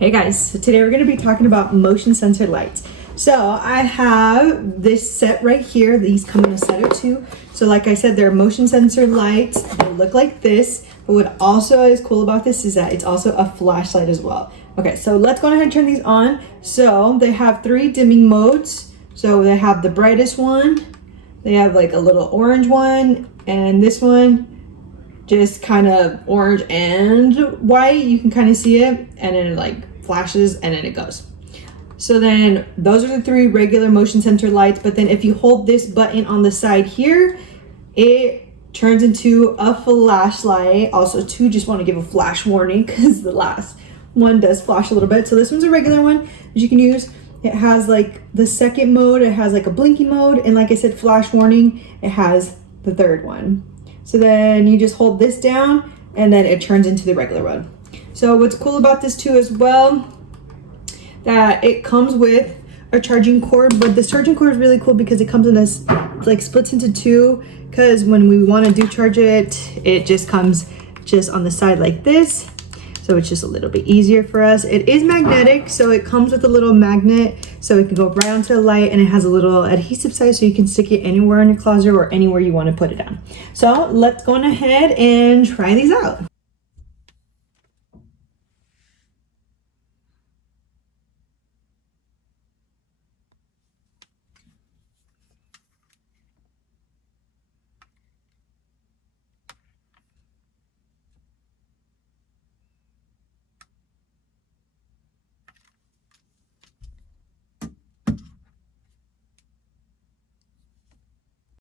Hey guys, so today we're going to be talking about motion sensor lights. So I have this set right here. These come in a set of two. So like I said, they're motion sensor lights. They look like this, but what also is cool about this is that it's also a flashlight as well. Okay, so let's go ahead and turn these on. So they have 3 dimming modes. So they have the brightest one, they have like a little orange one, and this one just kind of orange and white. You can kind of see it, and then it like flashes and then it goes. So then those are the 3 regular motion sensor lights, but then if you hold this button on the side here, it turns into a flashlight. Also too, just want to give a flash warning because the last one does flash a little bit. So this one's a regular one that you can use. It has like the second mode, it has like a blinking mode, and like I said, flash warning, it has the 3rd one. So then you just hold this down and then it turns into the regular one. So what's cool about this too as well, that it comes with a charging cord, but this charging cord is really cool because it comes in this, like splits into 2, because when we want to charge it, it just comes just on the side like this. So it's just a little bit easier for us. It is magnetic, so it comes with a little magnet, so it can go right onto the light, and it has a little adhesive side so you can stick it anywhere in your closet or anywhere you want to put it on. So let's go on ahead and try these out.